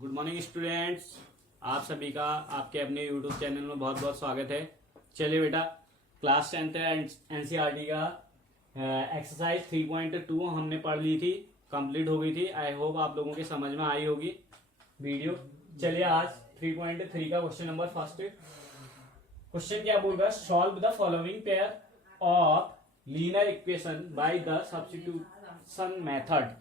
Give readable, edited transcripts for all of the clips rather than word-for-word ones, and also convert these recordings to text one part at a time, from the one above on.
Good morning students. आप सभी का आपके अपने यूट्यूब चैनल में बहुत बहुत स्वागत है। चलिए बेटा, क्लास 10th एनसीईआरटी का एक्सरसाइज 3.2 हमने पढ़ ली थी, कंप्लीट हो गई थी। आई होप आप लोगों के समझ में आई होगी वीडियो। चलिए आज 3.3 का क्वेश्चन नंबर फर्स्ट। क्वेश्चन क्या बोल रहा है? Solve the following pair of linear equation by the substitution method.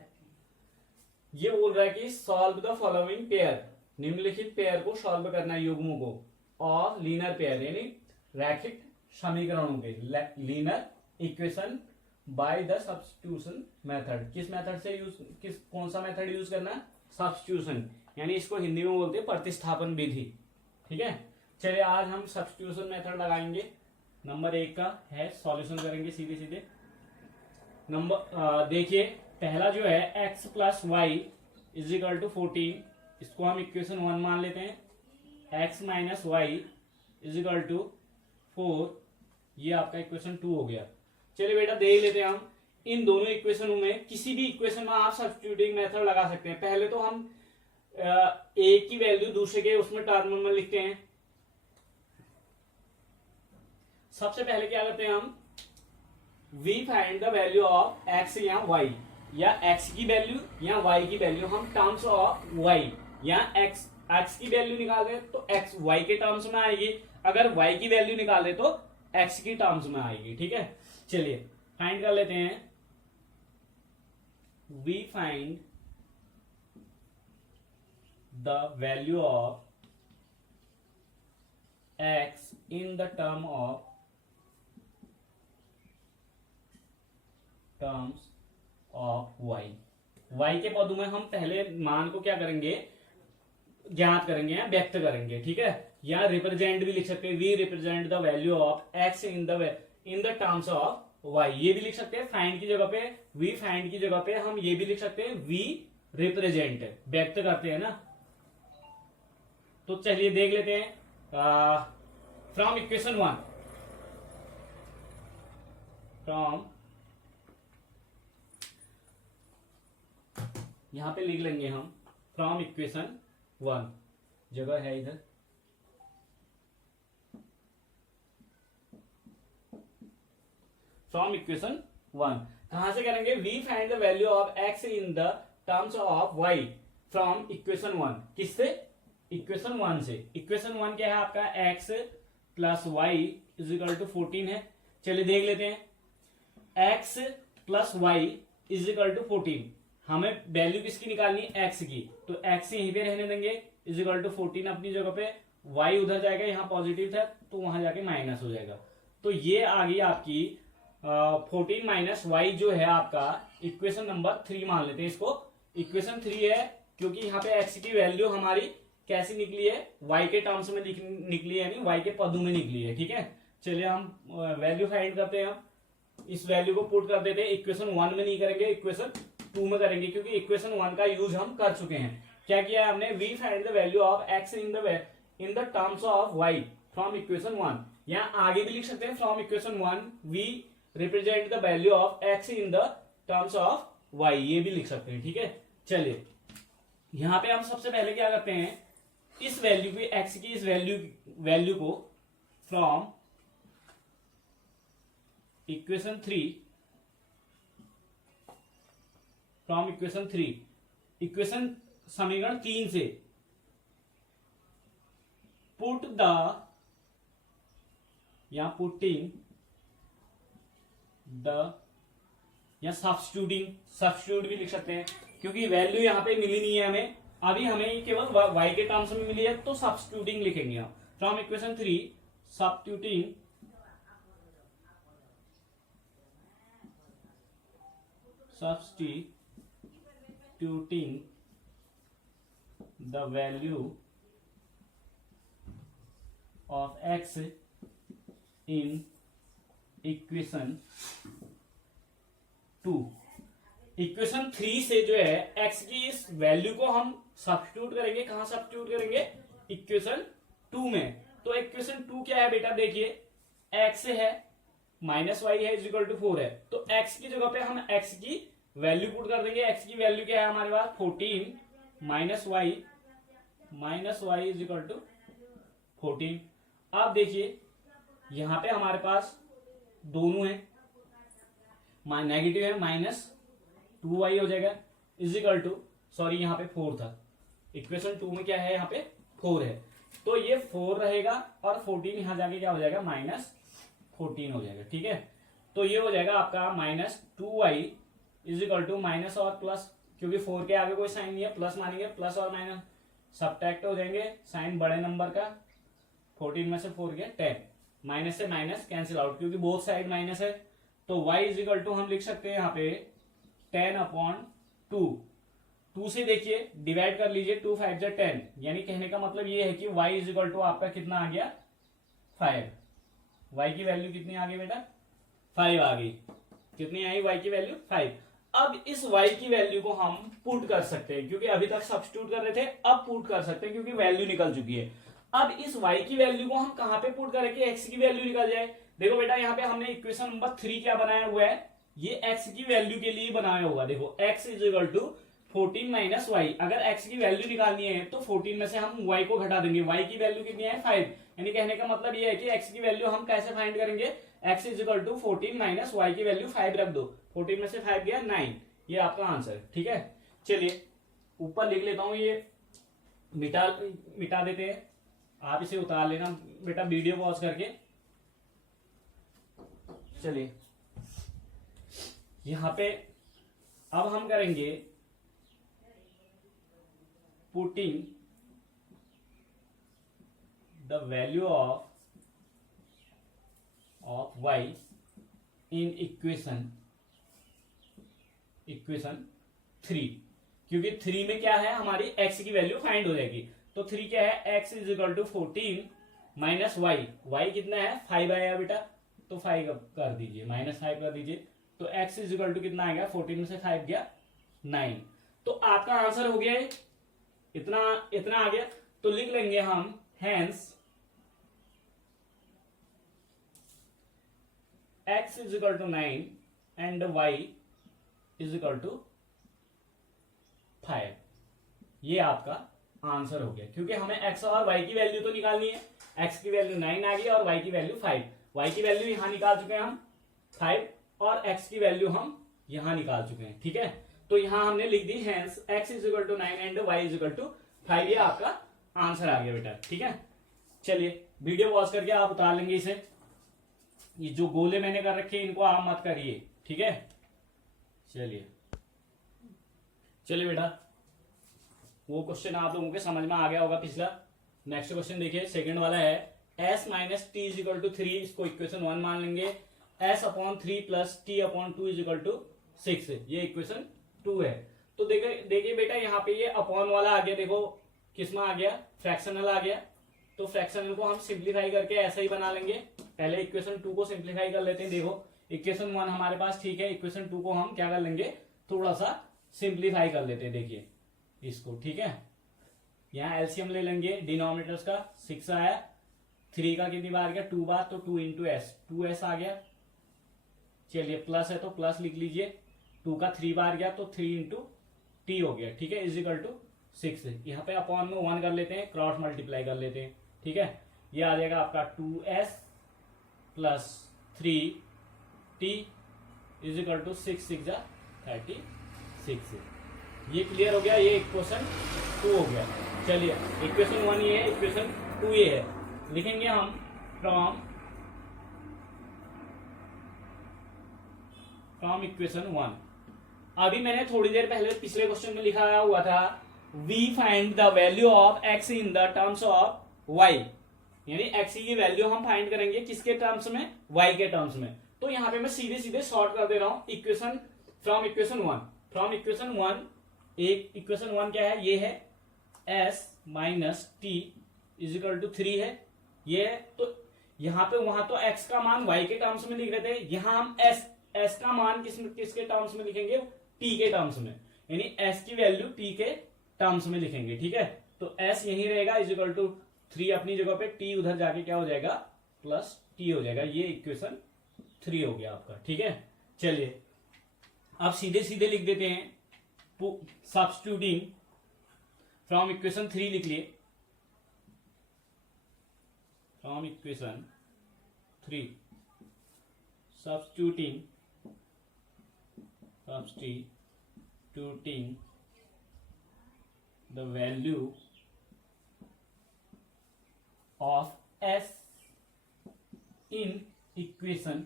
ये बोल रहा है कि सॉल्व द फॉलोइंग पेयर, निम्नलिखित पेयर को सॉल्व करना है, युग्मों को, और लीनियर पेयर यानी रैखिक समीकरणों के, linear equation by the substitution method. किस मेथड से कौन सा मेथड यूज करना है? सब्स्टिट्यूशन, यानी इसको हिंदी में बोलते हैं प्रतिस्थापन विधि। ठीक है, चलिए आज हम सब्स्टिट्यूशन मेथड लगाएंगे। नंबर 1 का है, सॉल्यूशन करेंगे सीधे सीधे। नंबर देखिए, पहला जो है x plus Y is equal to 14, इसको हम इक्वेशन 1 मान लेते हैं। x minus Y is equal to 4, ये आपका इक्वेशन 2 हो गया। चलिए बेटा देख लेते हैं हम इन दोनों इक्वेशनों में, किसी भी इक्वेशन में आप सब्स्टिट्यूटिंग मेथड लगा सकते हैं। पहले तो हम एक की वैल्यू दूसरे के उसमें टर्म में लिखते हैं। सबसे पहले क्या करते हैं हम? We find the value of x या y, या x की वैल्यू या y की वैल्यू हम टर्म्स ऑफ y, या x की वैल्यू निकाल दे तो x y के टर्म्स में आएगी, अगर y की वैल्यू निकाल दे तो x की टर्म्स में आएगी। ठीक है, चलिए फाइंड कर लेते हैं। We find the value of x in the terms of y के पदों में हम पहले मान को क्या करेंगे? ज्ञात करेंगे या व्यक्त करेंगे। ठीक है, या रिप्रेजेंट भी लिख सकते हैं। We represent the value of x in the terms of y, ये भी लिख सकते हैं। फाइंड की जगह पे, वी फाइंड की जगह पे हम ये भी लिख सकते हैं, वी रिप्रेजेंट, व्यक्त करते हैं ना। तो चलिए देख लेते हैं। फ्रॉम इक्वेशन 1, फ्रॉम, यहां पे लिख लेंगे हम फ्रॉम इक्वेशन 1, जगह है इधर। फ्रॉम इक्वेशन 1 कहां से करेंगे? We find the value of x in the terms of y from equation 1। किससे? इक्वेशन 1 से। इक्वेशन 1 क्या है आपका? x plus Y is equal to 14 है। चलिए देख लेते हैं। x plus Y is equal to 14, हमें वैल्यू किसकी निकालनी? x की, तो x यहीं पे रहने देंगे, इज इक्वल टू 14 अपनी जगह पे, y उधर जाएगा, यहाँ पॉजिटिव था तो वहां जाके माइनस हो जाएगा। तो ये आ गई आपकी 14 माइनस वाई, जो है आपका इक्वेशन नंबर 3 मान लेते हैं इसको। इक्वेशन 3 है क्योंकि यहाँ पे x की वैल्यू हमारी कैसी निकली है? y के टर्म्स में निकली है, यानी y के पदों में निकली है। ठीक है, चलिए हम वैल्यू फाइंड करते हैं। हम इस वैल्यू को पुट कर देते हैं। इक्वेशन 1 में नहीं करेंगे, इक्वेशन 2 में करेंगे, क्योंकि इक्वेशन 1 का यूज हम कर चुके हैं। क्या किया है हमने? We find the value of x in the terms of y from equation 1, या आगे भी लिख सकते हैं from equation 1 we represent the value of x in the terms of y, ये भी लिख सकते हैं। ठीक है, चलिए यहां पे हम सबसे पहले क्या करते हैं? इस वैल्यू की, x की इस वैल्यू को from equation 3, from equation 3, equation समीकरण 3 से पुट द, या पुटिंग द, या सब्स्टिट्यूट भी लिख सकते हैं, क्योंकि वैल्यू यहां पे मिली नहीं है हमें, अभी हमें केवल y के टर्म्स में मिली है, तो सब्स्टिट्यूटिंग लिखेंगे हम। From equation 3 substituting the value of x in equation 2। Equation 3 से जो है x की इस वैल्यू को हम सब्स्टिट्यूट करेंगे। कहां सब्स्टिट्यूट करेंगे? इक्वेशन 2 में। तो इक्वेशन 2 क्या है बेटा? देखिए, x है माइनस वाई है इज इक्वल टू 4 है, तो x की जगह पे हम x की वैल्यू पुट कर देंगे। x की वैल्यू क्या है हमारे पास? 14 minus Y minus Y is equal to 14। अब देखिए यहां पे हमारे पास दोनों है, नेगेटिव है, -2y हो जाएगा इज इक्वल टू, सॉरी यहाँ पे 4 था, इक्वेशन 2 में क्या है, यहाँ पे 4 है, तो ये 4 रहेगा और 14 यहां जाके क्या हो जाएगा, -14 हो जाएगा। ठीक है, तो ये हो जाएगा आपका -2y is equal to minus और प्लस, क्योंकि 4 के आगे कोई साइन नहीं है, प्लस मानेंगे, प्लस और माइनस सब्ट्रैक्ट हो जाएंगे, साइन बड़े नंबर का, 14 में से 4 गया 10, माइनस से माइनस कैंसिल आउट, क्योंकि बोथ साइड माइनस है, तो y इज इक्वल टू हम लिख सकते हैं यहाँ पे 10/2। 2 से देखिए डिवाइड कर लीजिए, 2 5 जा 10, यानी कहने का मतलब ये है कि y इज इक्वल टू आपका कितना आ गया, 5। y की वैल्यू कितनी आ गई बेटा, 5 आ गई। कितनी आई y की वैल्यू, 5। अब इस y की वैल्यू को हम पुट कर सकते हैं, क्योंकि अभी तक सब्स्टिट्यूट कर रहे थे, अब पुट कर सकते हैं क्योंकि वैल्यू निकल चुकी है। अब इस y की वैल्यू को हम कहां पे पुट करें कि x की वैल्यू निकल जाए। देखो बेटा यहाँ पे हमने इक्वेशन नंबर 3 क्या बनाया हुआ है, ये x की वैल्यू के लिए बनाया हुआ। देखो x is equal to 14 minus Y, अगर x की वैल्यू निकालनी है तो 14 में से हम y को घटा देंगे, y की वैल्यू कितनी है, 5, यानी कहने का मतलब ये है कि x की वैल्यू हम कैसे फाइंड करेंगे, x is equal to 14 minus y की वैल्यू 5 रख दो, 14 में से 5 गया 9, ये आपका आंसर है। ठीक है, चलिए ऊपर लिख लेता हूं, ये मिटा देते हैं, आप इसे उतार लेना बेटा वीडियो पॉज करके। चलिए यहां पे अब हम करेंगे putting the value of y in equation 3, क्योंकि 3 में क्या है, हमारी x की वैल्यू फाइंड हो जाएगी। तो 3 क्या है, x is equal to 14 minus y, y कितना है, 5 आया बेटा, तो 5 कर दीजिए, -5 कर दीजिए, तो x इज इक्वल टू कितना आएगा, 14 में से 5 गया 9। तो आपका आंसर हो गया है, इतना आ गया, तो लिख लेंगे हम hence x is equal to 9 and y is equal to 5। ये आपका आंसर हो गया, क्योंकि हमें x और y की वैल्यू तो निकालनी है, x की वैल्यू 9 आ गई और y की वैल्यू 5, y की वैल्यू यहां निकाल चुके हैं हम 5 और x की वैल्यू हम यहां निकाल चुके हैं। ठीक है, तो यहां हमने लिख दी hence x is equal to 9 and y is equal to 5, ये आपका आंसर आ गया बेटा। ठीक है, चलिए वीडियो पॉज करके आप उतार लेंगे इसे, ये जो गोले मैंने कर रखे हैं इनको आप मत करिए। ठीक है, चलिए बेटा वो क्वेश्चन आप लोगों के समझ में आ गया होगा पिछला। नेक्स्ट क्वेश्चन देखिए, सेकंड वाला है s minus t is equal to 3, इसको इक्वेशन 1 मान लेंगे, s/3 plus t/2 is equal to 6, ये इक्वेशन 2 है। तो देखिए बेटा यहाँ पे ये अपॉन वाला आ गया, देखो किसमें आ गया, फ्रैक्शनल आ गया, तो फ्रैक्शनल को हम सिंप्लीफाई करके ऐसा ही बना लेंगे। पहले इक्वेशन 2 को सिंप्लीफाई कर लेते हैं। देखो इक्वेशन 1 हमारे पास ठीक है, इक्वेशन 2 को हम क्या कर लेंगे, थोड़ा सा सिंप्लीफाई कर लेते हैं। देखिए इसको, ठीक है, यहाँ एलसीएम ले लेंगे, डिनोमिनेटर्स का 6 आया, 3 का कितनी बार गया, 2 बार, तो 2 इंटू एस, 2s आ गया। चलिए प्लस है तो प्लस लिख लीजिए, 2 का 3 बार गया तो 3 इंटू टी हो गया। ठीक है, इज इक्वल टू 6, यहाँ पे अपॉन में 1 कर लेते हैं, क्रॉस मल्टीप्लाई कर लेते हैं। ठीक है, ये आ जाएगा आपका 2s plus 3t is equal to 6 6 जा 36। ये क्लियर हो गया, ये इक्वेशन 2 हो गया। चलिए इक्वेशन 1 ये है, इक्वेशन 2 ये है, लिखेंगे हम फ्रॉम इक्वेशन 1। अभी मैंने थोड़ी देर पहले पिछले क्वेश्चन में लिखा हुआ था we find the value of x in the terms of y, यानी x की वैल्यू हम फाइंड करेंगे किसके टर्म्स में, y के टर्म्स में। तो यहाँ पे मैं सीधे सीधे शॉर्ट कर दे रहा हूं, इक्वेशन फ्रॉम इक्वेशन 1, एक इक्वेशन 1 क्या है, ये है s minus t is equal to 3 है, ये है। तो यहाँ पे वहां तो x का मान y के टर्म्स में लिख रहे थे, यहाँ हम s का मान किसके टर्म्स में लिखेंगे, t के टर्म्स में, यानी s की वैल्यू t के टर्म्स में लिखेंगे। ठीक है, तो s यही रहेगा इज इक्वल टू 3 अपनी जगह पे, t उधर जाके क्या हो जाएगा, प्लस t हो जाएगा। ये इक्वेशन 3 हो गया आपका। ठीक है, चलिए अब सीधे सीधे लिख देते हैं, सब्स्टिट्यूटिंग फ्रॉम इक्वेशन 3 लिख लिए, from equation 3 substituting the value of s in equation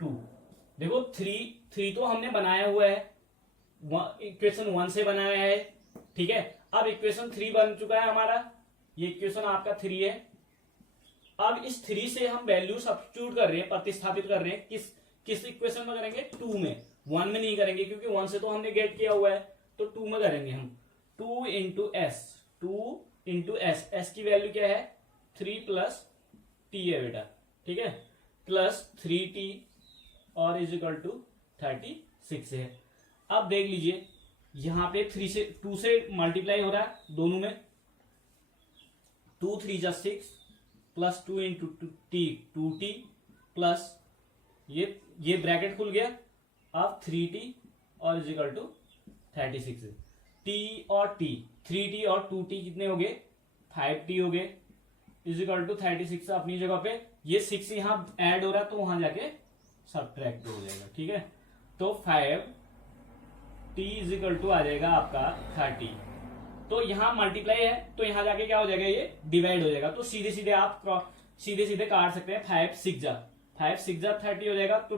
2। देखो थ्री तो हमने बनाया हुआ है, इक्वेशन 1 से बनाया है, ठीक है। अब इक्वेशन 3 बन चुका है हमारा, ये इक्वेशन आपका 3 है। अब इस 3 से हम वैल्यू सब्स्टिट्यूट कर रहे हैं, प्रतिस्थापित कर रहे हैं, किस इक्वेशन में करेंगे? 2 में। 1 में नहीं करेंगे क्योंकि 1 से तो हमने गेट किया हुआ है, तो 2 में करेंगे हम। 2 इंटू एस, एस की वैल्यू क्या है? 3 प्लस टी है बेटा, ठीक है, प्लस 3t और इज इक्वल टू 36 है। अब देख लीजिए यहां पे 2 से मल्टीप्लाई हो रहा है दोनों में, 2 3 जा 6 plus 2 into T 2t plus ये ब्रैकेट खुल गया, अब 3t और इज इक्वल टू 36। t और t, 3t और 2t कितने हो गए? 5t हो गए, इज इक्वल टू 36 अपनी जगह पे। ये 6 यहां ऐड हो रहा है तो वहां जाके सब्ट्रैक्ट हो जाएगा, ठीक है। तो 5t इज इक्वल टू आ जाएगा आपका 30। तो यहां मल्टीप्लाई है तो यहां जाके क्या हो जाएगा? ये डिवाइड हो जाएगा। तो सीधे सीधे आप सीधे काट सकते हैं। 5 6 जा 30 हो जाएगा, तो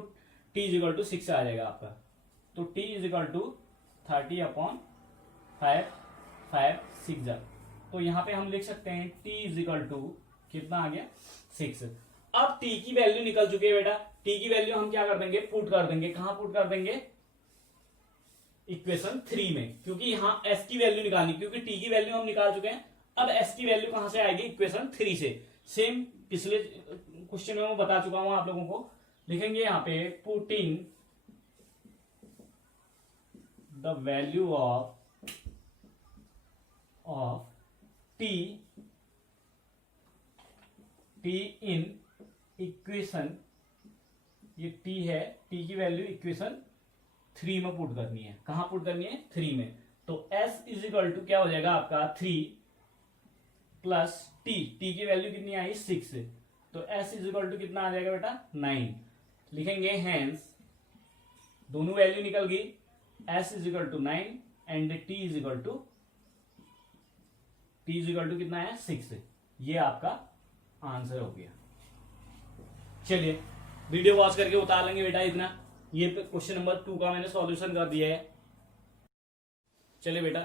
t इज इक्वल टू 6 आ जाएगा आपका। तो t is equal to 30 upon 5 6 जा, तो यहां पे हम लिख सकते हैं t इज इक्वल टू कितना आ गया? 6। अब t की वैल्यू निकल चुकी है बेटा, t की वैल्यू हम क्या कर देंगे? पुट कर देंगे। कहां पुट कर देंगे? इक्वेशन 3 में, क्योंकि यहां s की वैल्यू निकालनी, क्योंकि t की वैल्यू हम निकाल चुके हैं। अब s की वैल्यू कहां से आएगी? इक्वेशन 3 से। सेम पिछले क्वेश्चन में मैं बता चुका हूं आप लोगों को। लिखेंगे यहां पे putting the value of t in equation, ये t है, t की वैल्यू इक्वेशन 3 में पुट करनी है। कहां पुट करनी है? 3 में। तो s इज इक्वल टू क्या हो जाएगा आपका? 3 प्लस t की वैल्यू कितनी आई? 6। तो s इज इक्वल टू कितना आ जाएगा बेटा? 9। लिखेंगे हैंस दोनों वैल्यू निकल गई, s is equal to 9 and t is equal to कितना है? 6। ये आपका आंसर हो गया। चलिए वीडियो पॉज करके उतार लेंगे बेटा इतना। ये क्वेश्चन नंबर 2 का मैंने सॉल्यूशन कर दिया है। चलिए बेटा,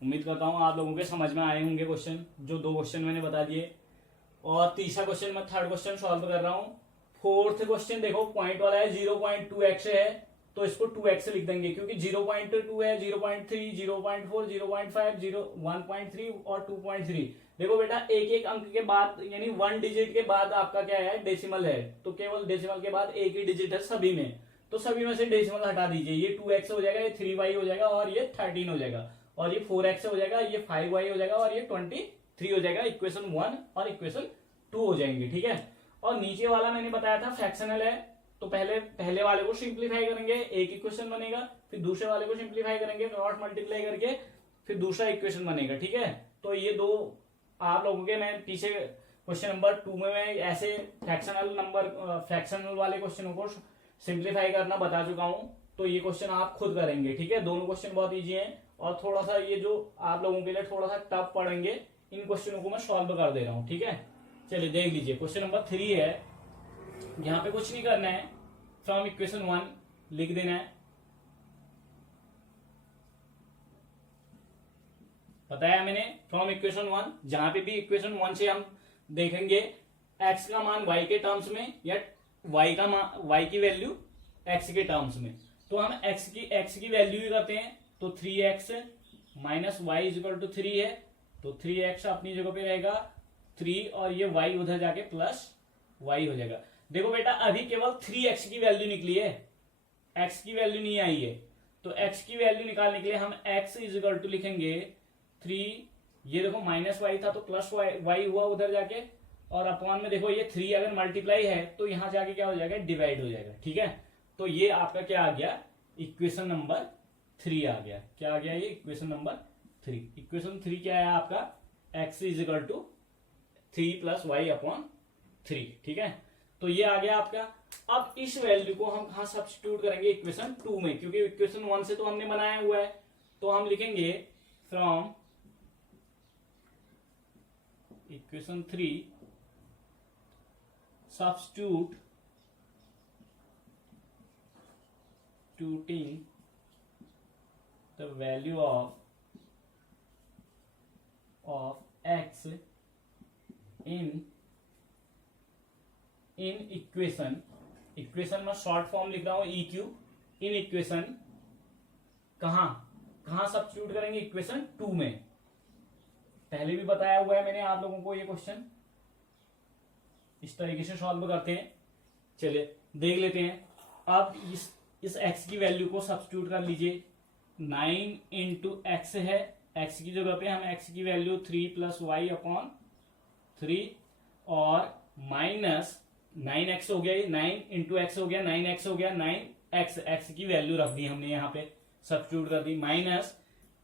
उम्मीद करता हूं आप लोगों के समझ में आए होंगे क्वेश्चन, जो 2 क्वेश्चन मैंने बता दिए। और तीसरा क्वेश्चन, मैं थर्ड क्वेश्चन सॉल्व कर रहा हूं। फोर्थ क्वेश्चन देखो पॉइंट वाला है, 0.2x है तो इसको 2x लिख देंगे, क्योंकि 0.2 है, 0.3, 0.4, 0.5, 1.3 और 2.3। देखो बेटा एक एक अंक के बाद, यानी 1 डिजिट के बाद आपका क्या है? डेसिमल है, तो केवल डेसिमल के बाद एक ही डिजिट है सभी में, तो सभी में से डेसिमल हटा दीजिए। ये 2x हो जाएगा, ये 3y हो जाएगा और ये 13 हो जाएगा, और ये 4x हो जाएगा, ये 5y हो जाएगा और ये 23 हो जाएगा। इक्वेशन 1 और इक्वेशन 2 हो जाएंगे, ठीक है। और नीचे वाला मैंने बताया था फ्रैक्शनल है, तो पहले वाले को सिंप्लीफाई करेंगे, एक इक्वेशन बनेगा, फिर दूसरे वाले को सिंप्लीफाई करेंगे, क्रॉस मल्टीप्लाई करके फिर दूसरा इक्वेशन बनेगा, ठीक है। तो ये 2 आप लोगों के, मैं पीछे क्वेश्चन नंबर 2 में मैं ऐसे फ्रैक्शनल वाले क्वेश्चनों को सिंप्लीफाई करना बता चुका हूं, तो ये क्वेश्चन आप खुद करेंगे, ठीक है। दोनों क्वेश्चन बहुत इजी हैं, और थोड़ा सा ये जो आप लोगों के लिए थोड़ा सा टफ पड़ेंगे, इन क्वेश्चनों को मैं सॉल्व कर दे रहा हूं, ठीक है। चलिए देख लीजिए, क्वेश्चन नंबर 3 है। यहां पे कुछ नहीं करना है, फ्रॉम इक्वेशन 1 लिख देना है। बताया मैंने फ्रॉम इक्वेशन 1, जहां पे भी इक्वेशन 1 से हम देखेंगे x का मान y के टर्म्स में या y की वैल्यू x के टर्म्स में, तो हम x की वैल्यू ही करते हैं। तो 3x minus Y is equal to 3 है, तो 3x अपनी जगह पे रहेगा 3, और ये y उधर जाके प्लस y हो जाएगा। देखो बेटा अभी केवल 3x की वैल्यू निकली है, x की वैल्यू नहीं आई है, तो x की वैल्यू निकालने के लिए हम x इज इक्वल टू लिखेंगे 3, ये देखो माइनस वाई था तो प्लस वाई हुआ उधर जाके, और अपॉन में देखो ये 3 अगर मल्टीप्लाई है तो यहां जाके क्या हो जाएगा? डिवाइड हो जाएगा, ठीक है। तो ये आपका क्या आ गया? इक्वेशन नंबर 3 आ गया। क्या आ गया? ये इक्वेशन नंबर 3। इक्वेशन 3 क्या है आपका? x is equal to 3 plus y upon 3। ठीक है, तो ये आ गया आपका। अब इस वैल्यू को हम कहा सब्स्टिट्यूट करेंगे, इक्वेशन 2 में, क्योंकि इक्वेशन 1 से तो हमने बनाया हुआ है। तो हम लिखेंगे from equation 3 substituting the value of x in equation में शॉर्ट फॉर्म लिख रहा हूं EQ इन इक्वेशन कहां सब्स्टिट्यूट करेंगे, इक्वेशन 2 में। पहले भी बताया हुआ है मैंने आप लोगों को, ये क्वेश्चन इस तरीके से सॉल्व करते हैं। चलिए देख लेते हैं। अब इस x की वैल्यू को सब्स्टिट्यूट कर लीजिए। 9 इंटू एक्स है, x की जगह पे हम x की वैल्यू 3 प्लस वाई अपॉन 3 और माइनस 9x हो गया, 9 इंटू एक्स हो गया, 9x हो गया, 9x x की वैल्यू रख दी हमने यहाँ पे, सब्स्टिट्यूट कर दी, माइनस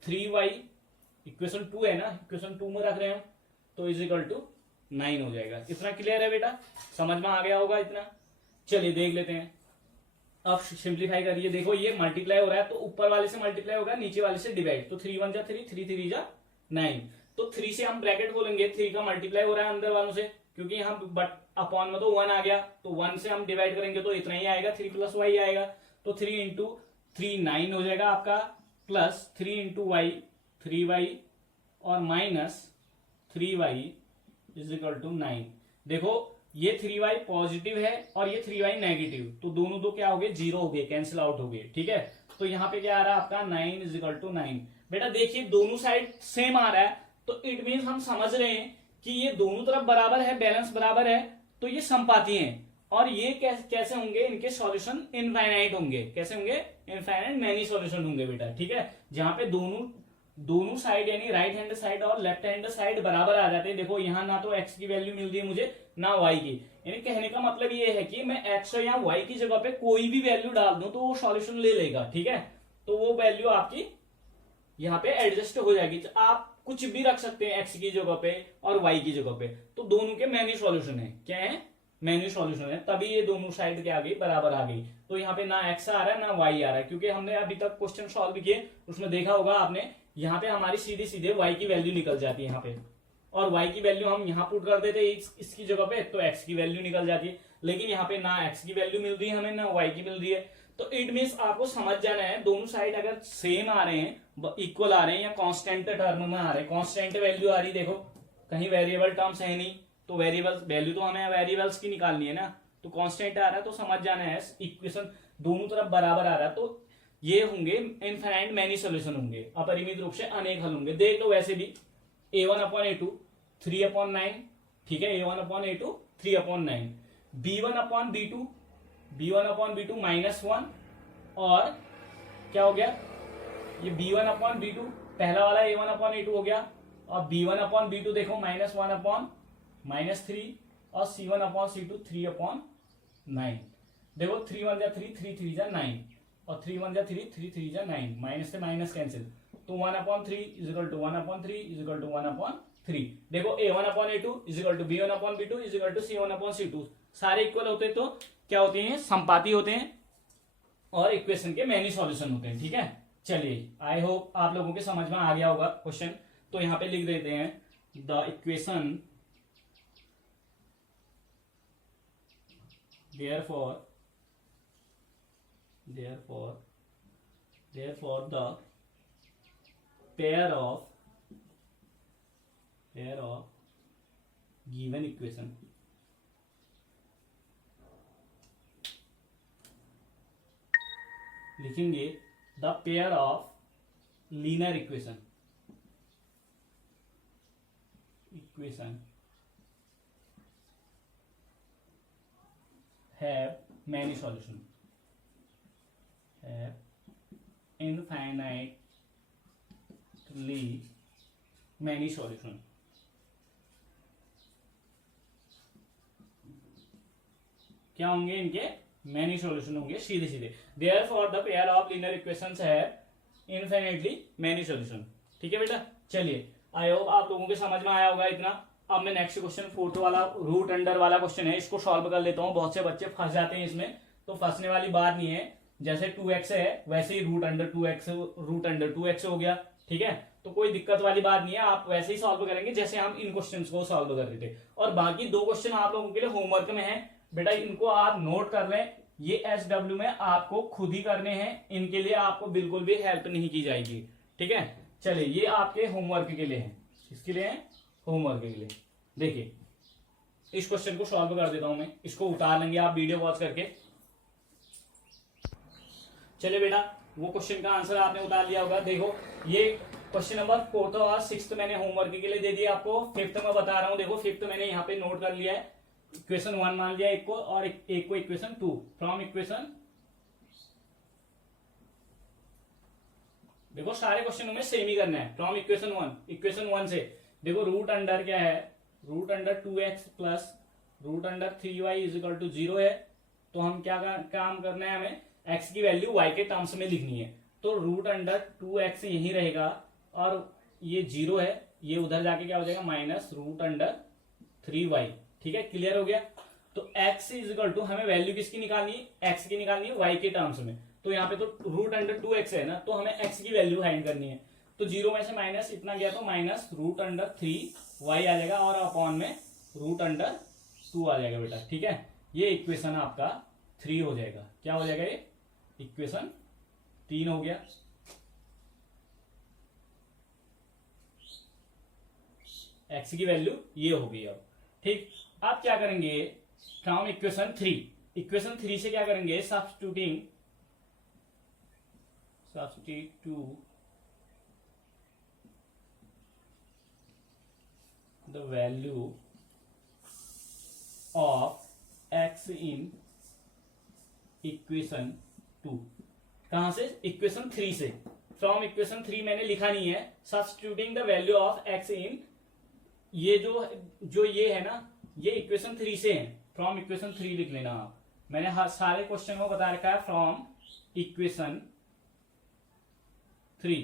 3y इक्वेशन 2 है ना, इक्वेशन 2 में रख रहे हैं हम, तो इज इक्वल टू 9 हो जाएगा। इतना क्लियर है बेटा, समझ में आ गया होगा इतना। चलिए देख लेते हैं। अब सिंप्लीफाई करिए, देखो ये मल्टीप्लाई हो रहा है तो ऊपर वाले से मल्टीप्लाई होगा, नीचे वाले से डिवाइड, तो 3 1 जा 3, 3 3 जा 9, तो 3 से हम ब्रैकेट बोलेंगे, 3 का मल्टीप्लाई हो रहा है अंदर वालों से, क्योंकि हम बट अपॉन में तो 1 आ गया, तो 1 से हम डिवाइड करेंगे तो इतना ही आएगा, 3 प्लस वाई आएगा, तो 3 इंटू 3 9 हो जाएगा आपका, प्लस 3 इंटू वाई 3y और minus 3y is equal to 9। देखो ये 3y पॉजिटिव है और ये 3y नेगेटिव, तो दोनों दो क्या हो गए, 0 हो गए, कैंसिल आउट हो गए। ठीक है, तो यहाँ पे क्या आ रहा है आपका 9 इज इक्वल टू 9। बेटा देखिए दोनों साइड सेम आ रहा है, तो इट मीन हम समझ रहे हैं कि ये दोनों तरफ बराबर है, बैलेंस बराबर है, तो ये समपाती हैं। और ये कैसे होंगे, इनके सॉल्यूशन इनफाइनाइट होंगे। कैसे होंगे, इनफाइनाइट मैनी सॉल्यूशन होंगे बेटा। ठीक है, जहां पे दोनों साइड यानी राइट हैंड साइड और लेफ्ट हैंड साइड बराबर आ जाते हैं। देखो यहाँ ना तो x की वैल्यू मिल रही है मुझे, ना y की, यानी कहने का मतलब ये है कि मैं x या y की जगह पे कोई भी वैल्यू डाल दूं तो वो सॉल्यूशन ले लेगा। ठीक है, तो वो वैल्यू आपकी यहाँ पे एडजस्ट हो जाएगी। तो आप कुछ भी रख सकते हैं x की जगह पे और y की जगह पे, तो दोनों के मैनी सॉल्यूशन है। क्या है, मैनी सॉल्यूशन है, तभी ये दोनों साइड क्या आ गई, बराबर आ गई। तो यहाँ पे ना x आ रहा है ना y आ रहा है, क्योंकि हमने अभी तक क्वेश्चन सॉल्व किए, उसमें देखा होगा आपने, यहाँ पे हमारी सीधे सीधे y की वैल्यू निकल जाती है यहाँ पे, और y की वैल्यू हम यहाँ पुट कर देते इसकी जगह पे, तो x की वैल्यू निकल जाती है। लेकिन यहाँ पे ना x की वैल्यू मिल रही है हमें, ना y की मिल रही है। तो इट मीन्स आपको समझ जाना है, दोनों साइड अगर सेम आ रहे हैं, इक्वल आ रहे हैं, या कांस्टेंट टर्म में आ रहे हैं, कांस्टेंट वैल्यू आ रही, देखो कहीं वेरिएबल टर्म्स है नहीं, तो वेरिएबल वैल्यू तो हमें वेरिएबल्स की निकालनी है ना, तो कांस्टेंट आ रहा है, तो समझ जाना है इक्वेशन दोनों तरफ बराबर आ रहा है, तो ये होंगे इनफाइनाइट मैनी सोल्यूशन होंगे, अपरिमित रूप से अनेक हल होंगे। देख लो वैसे भी a1 अपॉन a2 3 अपॉन 9, ठीक है, a1 upon a2 3 upon 9, b1 upon b2 minus 1, और क्या हो गया, ये b1 अपॉन b2 पहला वाला a1 अपॉन a2 हो गया, और b1 अपॉन b2 देखो माइनस 1 अपॉन माइनस 3, और c1 अपॉन c2 3 अपॉन 9। देखो 3 1 जा 3, 3 3 जा 9, और 3 1 जा 3, 3 3 जा 9, माइनस से माइनस कैंसिल, तो 1 upon 3 is equal to 1 upon 3 is equal to 1 upon 3। देखो a1 upon a2 is equal to b1 upon b2 is equal to c1 upon c2, सारे इक्वल होते हैं तो क्या होते हैं, समपाती होते हैं, और इक्वेशन के मैनी सॉल्यूशन होते हैं। ठीक है, चलिए आई होप आप लोगों के समझ में आ गया होगा क्वेश्चन। तो यहां पे लिख देते हैं the equation therefore the pair of given equation लिखेंगे the pair of linear equation have many solution, have infinitely many solution। क्या होंगे इनके, मैनी सॉल्यूशन होंगे सीधे सीधे। Therefore the pair of linear equations have infinitely many solution. ठीक है बेटा, चलिए आई होप आप लोगों के समझ में आया होगा इतना। अब मैं नेक्स्ट क्वेश्चन फोर्थ वाला रूट अंडर वाला क्वेश्चन है, इसको सॉल्व कर लेता हूँ। बहुत से बच्चे फंस जाते हैं इसमें, तो फंसने वाली बात नहीं है। जैसे 2x है वैसे ही रूट अंडर 2x हो गया, ठीक है। तो कोई दिक्कत वाली बात नहीं है, आप वैसे ही सॉल्व करेंगे जैसे हम इन क्वेश्चन को सॉल्व कर रहे थे। और बाकी 2 क्वेश्चन आप लोगों के लिए होमवर्क में है बेटा, इनको आप नोट कर लें। ये SW में आपको खुद ही करने हैं, इनके लिए आपको बिल्कुल भी हेल्प नहीं की जाएगी, ठीक है। चलिए ये आपके होमवर्क के लिए है, इसके लिए है होमवर्क के लिए। देखिए इस क्वेश्चन को सॉल्व कर देता हूं मैं, इसको उतार लेंगे आप वीडियो वॉच करके। चलिए बेटा वो क्वेश्चन का आंसर आपने उतार लिया होगा। देखो ये क्वेश्चन नंबर 4th और 6th मैंने होमवर्क के लिए दे दिया आपको, 5th में बता रहा हूं। देखो 5th मैंने यहाँ पे नोट कर लिया है, इक्वेशन 1 मान लिया एक को, और एक को इक्वेशन 2। फ्रॉम इक्वेशन, देखो सारे क्वेश्चनों में सेम ही करना है। फ्रॉम इक्वेशन 1 से देखो रूट अंडर क्या है, root under 2x plus root under 3y is equal to 0 है। तो हम क्या काम करना है, हमें x की वैल्यू y के टर्म्स में लिखनी है। तो रूट अंडर 2x यही रहेगा, और ये 0 है, ये उधर जाके क्या हो जाएगा माइनस रूट अंडर 3y, ठीक है। क्लियर हो गया। तो x इज इक्वल टू हमें वैल्यू किसकी निकालनी है, x की निकालनी है y के टर्म्स में। तो यहाँ पे तो रूट अंडर 2x है ना, तो हमें x की वैल्यू फाइंड करनी है। तो 0 में से माइनस इतना गया तो माइनस रूट अंडर 3y आ जाएगा, और अपॉन में रूट अंडर 2 आ जाएगा बेटा, ठीक है। ये इक्वेशन आपका 3 हो जाएगा। क्या हो जाएगा, ये इक्वेशन 3 हो गया। x की वैल्यू ये होगी अब, ठीक। अब क्या करेंगे, फ्रॉम इक्वेशन 3 से क्या करेंगे, substitute the value of x in equation 2। कहां से, इक्वेशन 3 से। फ्रॉम इक्वेशन 3 मैंने लिखा नहीं है, substituting the value of x इन, ये जो ये है ना, ये इक्वेशन 3 से है। फ्रॉम इक्वेशन 3 लिख लेना आप। मैंने सारे क्वेश्चन को बता रखा है from equation 3।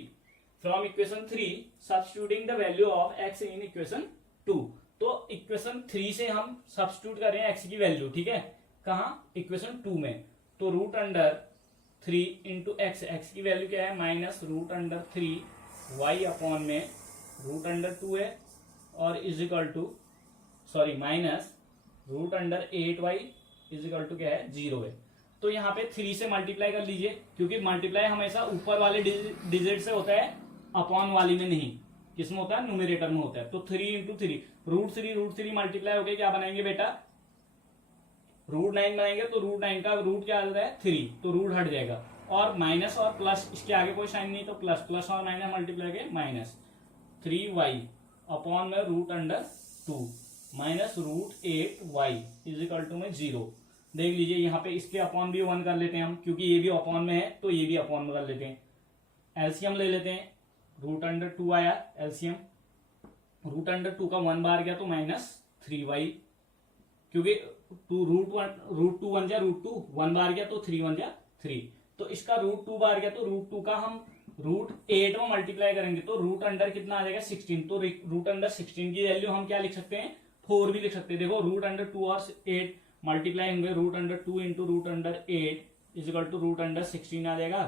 From equation 3 substituting the value of x in equation 2। तो इक्वेशन 3 से हम सब्स्टिट्यूट कर रहे हैं x की वैल्यू, ठीक है। कहा, इक्वेशन 2 में। तो रूट अंडर 3 इंटू एक्स की वैल्यू क्या है, minus root under 3y upon में रूट अंडर 2 है, और is equal to sorry minus root under 8y is equal to क्या है, 0 है। तो यहाँ पे 3 से मल्टीप्लाई कर लीजिए, क्योंकि मल्टीप्लाई हमेशा ऊपर वाले डिजिट से होता है, अपॉन वाली में नहीं। किसमें होता है, न्यूमरेटर में होता है। तो 3 इंटू 3 रूट 3 मल्टीप्लाई हो गया, क्या बनाएंगे बेटा, रूट 9 बनाएंगे। तो रूट 9 का रूट क्या आ जाता है, 3, तो रूट हट जाएगा। और माइनस और प्लस, इसके आगे कोई साइन नहीं, तो प्लस और माइनस मल्टीप्लाई के माइनस 3y अपॉन में root under 2 minus root 8y is equal to में 0। देख लीजिए यहाँ पे इसके अपॉन भी 1 कर लेते हैं हम, क्योंकि ये भी अपॉन में है, तो ये भी अपॉन में कर लेते हैं। एलसीएम ले लेते हैं, रूट अंडर 2 आया एलसीएम, रूट अंडर 2 का 1 बार गया तो माइनस 3y, क्योंकि रूट 2 1 जा रूट 2, 1 बार गया तो 3 1 जा 3। तो इसका रूट 2 बार गया, तो रूट 2 का हम रूट 8 में मल्टीप्लाई करेंगे, तो रूट अंडर कितना आ जाएगा, 16। तो रूट अंडर 16 की वैल्यू हम क्या लिख सकते हैं, 4 भी लिख सकते हैं। देखो रूट अंडर 2 और 8 मल्टीप्लाई होंगे, root under 2 into root under 8 is equal to root under 16 आ जाएगा।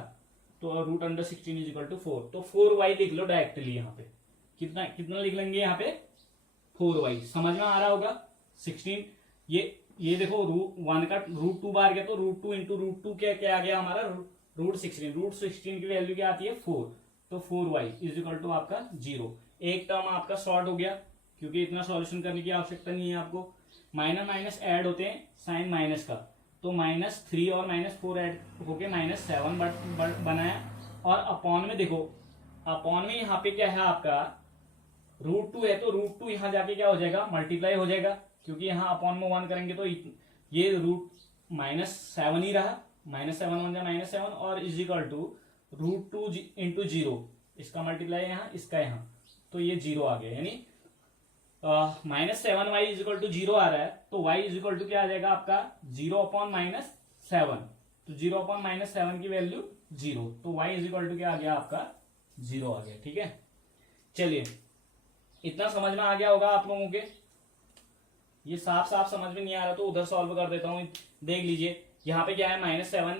तो root under 16 is equal to 4। तो 4y लिख लो डायरेक्टली यहाँ पे। कितना लिख लेंगे यहाँ पे, 4y। समझ में आ रहा होगा। 16 ये देखो रूट 1 का रूट 2 बार गया, तो रूट 2 इंटू रूट 2 क्या आ गया हमारा, रूट 16। रूट 16 की वैल्यू क्या आती है, 4। तो 4y इज इक्वल टू आपका 0। एक टर्म आपका शॉर्ट हो गया, क्योंकि इतना सॉल्यूशन करने की आवश्यकता नहीं है आपको। माइनस माइनस ऐड होते हैं साइन माइनस का, तो -3 और -4 ऐड होके -7 बनाया। और अपॉन में देखो, अपॉन में यहाँ पे क्या है आपका, रूट 2 है, तो रूट 2 यहाँ जाके क्या हो जाएगा, मल्टीप्लाई हो जाएगा, क्योंकि यहाँ अपॉन में 1 करेंगे तो ये रूट -7 ही रहा, -7 1 जा -7, और is equal to root 2 into 0, इसका मल्टीप्लाई यहाँ, इसका यहाँ, तो ये 0 आ गया। यानी -7y इज इक्वल टू 0 आ रहा है, तो y इज इक्वल टू क्या आ जाएगा आपका, 0 अपॉन -7। तो 0 अपॉन -7 की वैल्यू 0, तो y इज इक्वल टू क्या आ गया आपका, 0 आ गया। ठीक है, चलिए इतना समझ में आ गया होगा आप लोगों के। ये साफ साफ समझ में नहीं आ रहा तो उधर सॉल्व कर देता हूं। देख लीजिए यहाँ पे क्या है -7,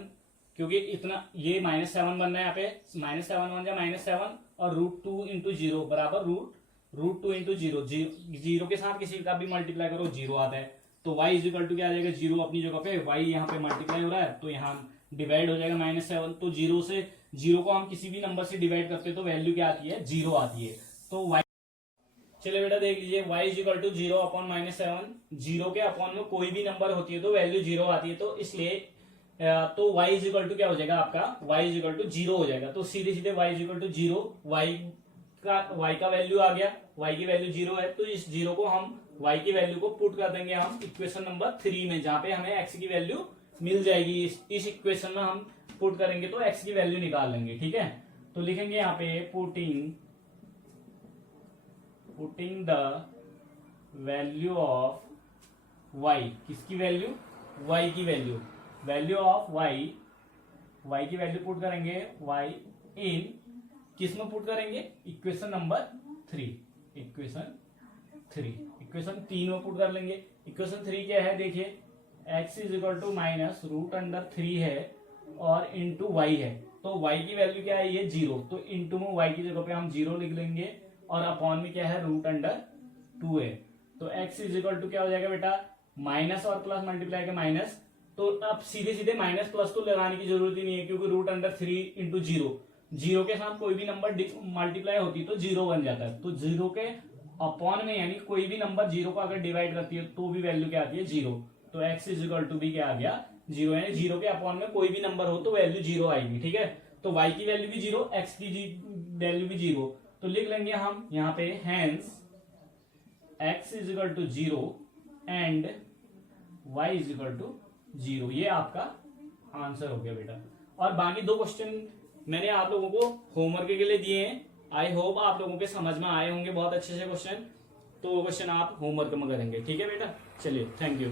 क्योंकि इतना ये -7 बन रहा है यहाँ पे, -7 बन जाए -7 और √2 इंटू 0 बराबर √2 इंटू 0। जीरो के साथ किसी का भी मल्टीप्लाई करो 0 आता है, तो y इजिकल टू क्या आ जाएगा 0 अपनी जगह पे, y यहाँ पे मल्टीप्लाई हो रहा है तो यहाँ डिवाइड हो जाएगा -7। तो 0 को हम किसी भी नंबर से डिवाइड करते हैं तो वैल्यू क्या आती है 0 आती है। तो y, चलिए बेटा देख लीजिए y इजिकल टू 0 अपॉन -7, 0 के अपॉन में कोई भी नंबर होती है तो वैल्यू 0 आती है, तो इसलिए तो y इजिकल टू क्या हो जाएगा आपका, y इजिकल टू 0 हो जाएगा। तो सीधे सीधे y इजिकल टू 0, y का वैल्यू आ गया, y की वैल्यू 0 है, तो इस 0 को हम y की वैल्यू को पुट कर देंगे हम इक्वेशन नंबर 3 में, जहां पे हमें x की वैल्यू मिल जाएगी। इस इक्वेशन में हम पुट करेंगे तो x की वैल्यू निकाल लेंगे, ठीक है। तो लिखेंगे यहाँ पे putting the value of y, किसकी वैल्यू, y की वैल्यू ऑफ y की वैल्यू पुट करेंगे y इन, किस में पुट करेंगे, इक्वेशन नंबर 3, इक्वेशन 3 में पुट कर लेंगे। इक्वेशन 3 क्या है देखिए, x इजिकल टू माइनस √3 है और इंटू y है, तो y की वैल्यू क्या है ये 0, तो इंटू में y की जगह पे हम 0 लिख लेंगे और अपॉन में क्या है √2 है। तो x इजिकल टू क्या हो जाएगा बेटा, माइनस और प्लस मल्टीप्लाई के माइनस, तो अब सीधे सीधे माइनस प्लस तो लगाने की जरूरत ही नहीं है, क्योंकि √3 इंटू 0 के साथ कोई भी नंबर मल्टीप्लाई होती है तो 0 बन जाता है। तो 0 के अपॉन में यानी कोई भी नंबर 0 को अगर डिवाइड करती है तो भी वैल्यू क्या आती है 0, तो x इजिकल टू भी क्या आ गया 0, यानी 0 के अपॉन में कोई भी नंबर हो तो वैल्यू 0 आएगी, ठीक है। तो y की वैल्यू भी 0, x की वैल्यू भी 0, तो लिख लेंगे हम यहाँ पे hence x is equal to 0 and y is equal to 0। ये आपका आंसर हो गया बेटा। और बाकी 2 क्वेश्चन मैंने आप लोगों को होमवर्क के लिए दिए हैं, आई होप आप लोगों के समझ में आए होंगे बहुत अच्छे से क्वेश्चन, तो वो क्वेश्चन आप होमवर्क में करेंगे, ठीक है बेटा। चलिए, थैंक यू।